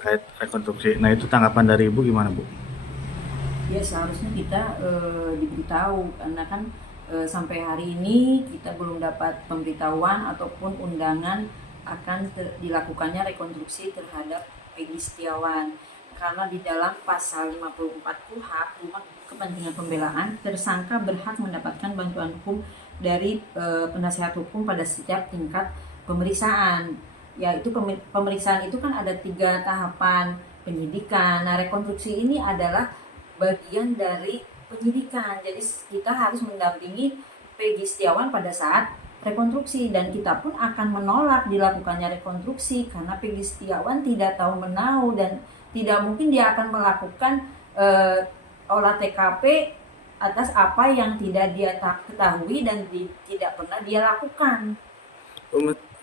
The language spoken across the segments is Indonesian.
terkait rekonstruksi. Nah itu tanggapan dari Ibu gimana Bu? Ya seharusnya kita diberitahu karena kan sampai hari ini kita belum dapat pemberitahuan ataupun undangan akan dilakukannya rekonstruksi terhadap Peggy Setiawan, karena di dalam pasal 54 KUHP Rumah Kepentingan Pembelaan, tersangka berhak mendapatkan bantuan hukum dari penasihat hukum pada setiap tingkat pemeriksaan. Yaitu pemeriksaan itu kan ada 3 tahapan penyidikan. Nah, rekonstruksi ini adalah bagian dari penyidikan. Jadi kita harus mendampingi Peggy Setiawan pada saat rekonstruksi, dan kita pun akan menolak dilakukannya rekonstruksi karena Peggy Setiawan tidak tahu menahu dan tidak mungkin dia akan melakukan olah TKP atas apa yang tidak dia ketahui dan tidak pernah dia lakukan.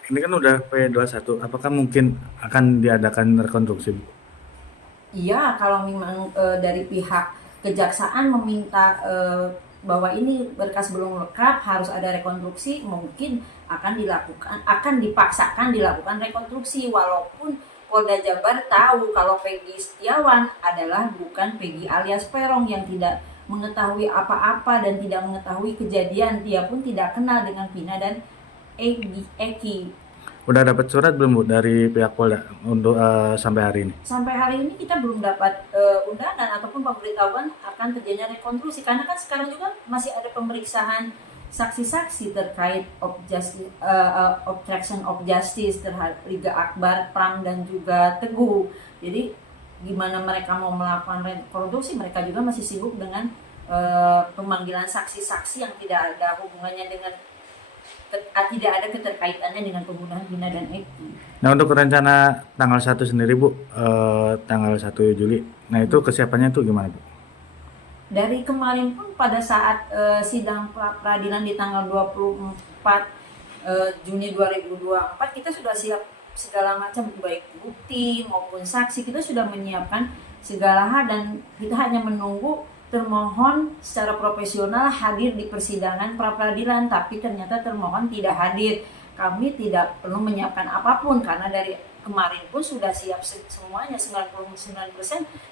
Ini kan udah P21, apakah mungkin akan diadakan rekonstruksi Bu? Iya, kalau memang dari pihak kejaksaan meminta bahwa ini berkas belum lengkap, harus ada rekonstruksi, mungkin akan dipaksakan dilakukan rekonstruksi, walaupun Polda Jabar tahu kalau Peggy Setiawan adalah bukan Peggy alias Peron yang tidak mengetahui apa-apa dan tidak mengetahui kejadian. Dia pun tidak kenal dengan Vina dan Eki. Udah dapat surat belum Bu dari pihak Polda untuk sampai hari ini? Sampai hari ini kita belum dapat undangan ataupun pemberitahuan akan terjadinya rekonstruksi, karena kan sekarang juga masih ada pemeriksaan saksi-saksi terkait obstruction of justice terhadap Liga Akbar, Pram dan juga Teguh. Jadi gimana mereka mau melakukan rekonstruksi, mereka juga masih sibuk dengan pemanggilan saksi-saksi yang tidak ada hubungannya dengan tidak ada keterkaitannya dengan pembunuhan Vina dan Eki. Nah untuk rencana tanggal 1 sendiri Bu, tanggal 1 Juli, nah itu kesiapannya tuh gimana Bu? Dari kemarin pun pada saat sidang pra-peradilan di tanggal 24 Juni 2024 kita sudah siap segala macam, baik bukti maupun saksi, kita sudah menyiapkan segala hal dan kita hanya menunggu termohon secara profesional hadir di persidangan pra-peradilan, tapi ternyata termohon tidak hadir. Kami tidak perlu menyiapkan apapun karena dari kemarin pun sudah siap semuanya, 99%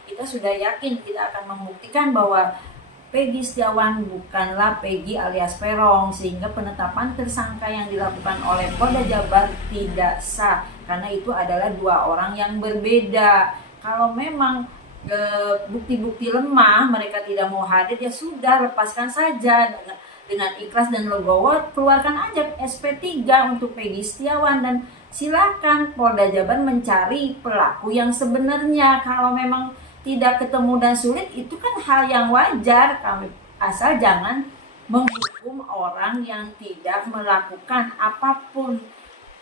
kita sudah yakin kita akan membuktikan bahwa Peggy Setiawan bukanlah Peggy alias Peron, sehingga penetapan tersangka yang dilakukan oleh Polda Jabar tidak sah karena itu adalah 2 orang yang berbeda. Kalau memang bukti-bukti lemah, mereka tidak mau hadir, ya sudah, lepaskan saja dengan ikhlas dan legowo, keluarkan aja SP3 untuk Peggy Setiawan dan silakan Polda Jabar mencari pelaku yang sebenarnya. Kalau memang tidak ketemu dan sulit, itu kan hal yang wajar, kami asal jangan menghukum orang yang tidak melakukan apapun.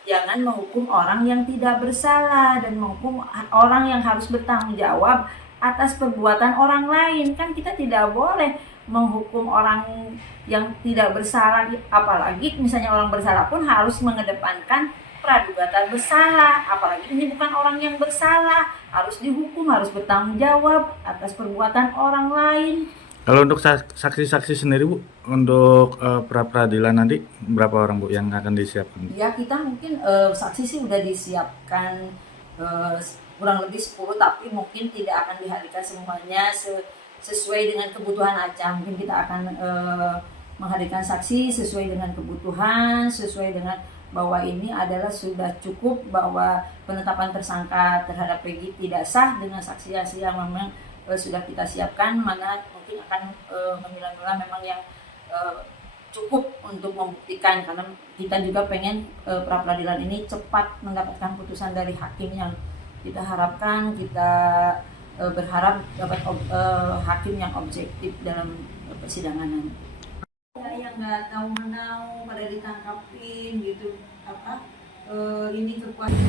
Jangan menghukum orang yang tidak bersalah dan menghukum orang yang harus bertanggung jawab atas perbuatan orang lain. Kan kita tidak boleh menghukum orang yang tidak bersalah, apalagi misalnya orang bersalah pun harus mengedepankan praduga bersalah, apalagi ini bukan orang yang bersalah, harus dihukum, harus bertanggung jawab atas perbuatan orang lain. Kalau untuk saksi-saksi sendiri Bu, untuk pra-peradilan nanti berapa orang Bu yang akan disiapkan? Ya kita mungkin saksi sih udah disiapkan kurang lebih 10, tapi mungkin tidak akan dihadirkan semuanya sesuai dengan kebutuhan aja. Mungkin kita akan menghadirkan saksi sesuai dengan kebutuhan, sesuai dengan bahwa ini adalah sudah cukup, bahwa penetapan tersangka terhadap Peggy tidak sah dengan saksi-saksi yang memang sudah kita siapkan, mana mungkin akan memilah-milah memang yang cukup untuk membuktikan, karena kita juga pengen pra-peradilan ini cepat mendapatkan putusan dari hakim yang kita harapkan. Kita berharap dapat hakim yang objektif dalam persidangan nanti. Yang nggak tahu menau pada ditangkapin gitu, ini kekuatan.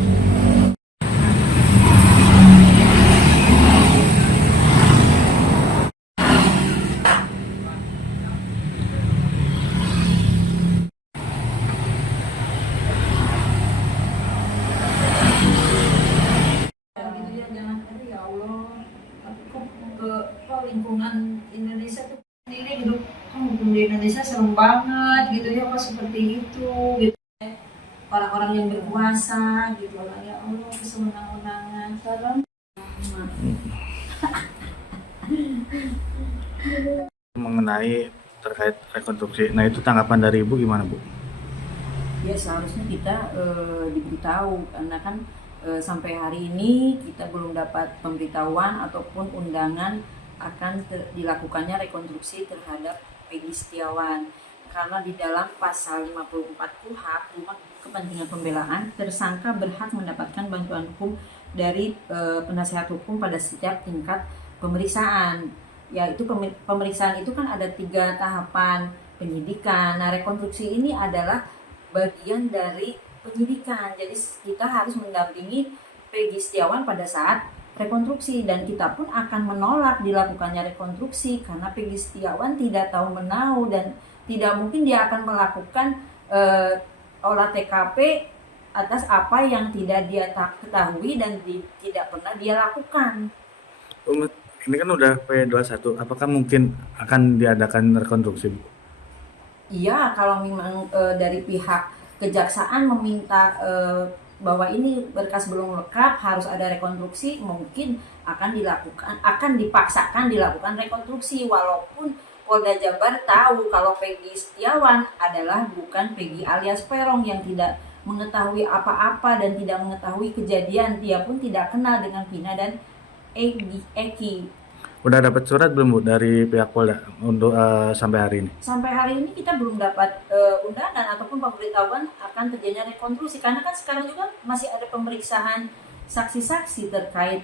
Lingkungan Indonesia tuh sendiri gitu, hukum di Indonesia serem banget gitu ya, kok seperti itu gitu, orang-orang yang berkuasa gitu, ya Allah, kesewenang-wenangan. mengenai terkait rekonstruksi. Nah itu tanggapan dari Ibu gimana Bu? Ya seharusnya kita diberitahu karena kan sampai hari ini kita belum dapat pemberitahuan ataupun undangan akan dilakukannya rekonstruksi terhadap Peggy Setiawan. Karena di dalam pasal 54 KUHP, Rumah Kepentingan Pembelaan, tersangka berhak mendapatkan bantuan hukum dari penasehat hukum pada setiap tingkat pemeriksaan. Yaitu pemeriksaan itu kan ada 3 tahapan penyidikan. Nah, rekonstruksi ini adalah bagian dari penyidikan. Jadi kita harus mendampingi Peggy Setiawan pada saat rekonstruksi dan kita pun akan menolak dilakukannya rekonstruksi karena Peggy Setiawan tidak tahu menahu dan tidak mungkin dia akan melakukan olah TKP atas apa yang tidak dia ketahui dan tidak pernah dia lakukan. Ini kan udah P21, apakah mungkin akan diadakan rekonstruksi Bu? Iya, kalau memang dari pihak kejaksaan meminta bahwa ini berkas belum lengkap harus ada rekonstruksi, mungkin akan dipaksakan dilakukan rekonstruksi walaupun Polda Jabar tahu kalau Peggy Setiawan adalah bukan Peggy alias Peron yang tidak mengetahui apa-apa dan tidak mengetahui kejadian, dia pun tidak kenal dengan Vina dan Eki. Udah dapat surat belum Bu dari pihak Polda untuk sampai hari ini? Sampai hari ini kita belum dapat undangan ataupun pemberitahuan akan terjadinya rekonstruksi karena kan sekarang juga masih ada pemeriksaan saksi-saksi terkait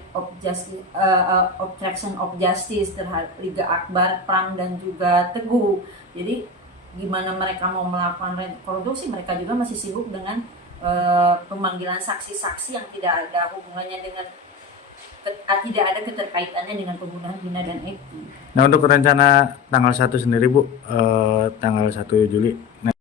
obstruction of justice terhadap Liga Akbar, Pram dan juga Teguh. Jadi gimana mereka mau melakukan rekonstruksi, mereka juga masih sibuk dengan pemanggilan saksi-saksi yang tidak ada hubungannya dengan tidak ada keterkaitannya dengan pembunuhan Vina dan Eki. Nah untuk rencana tanggal 1 sendiri Bu, tanggal 1 Juli. Nah,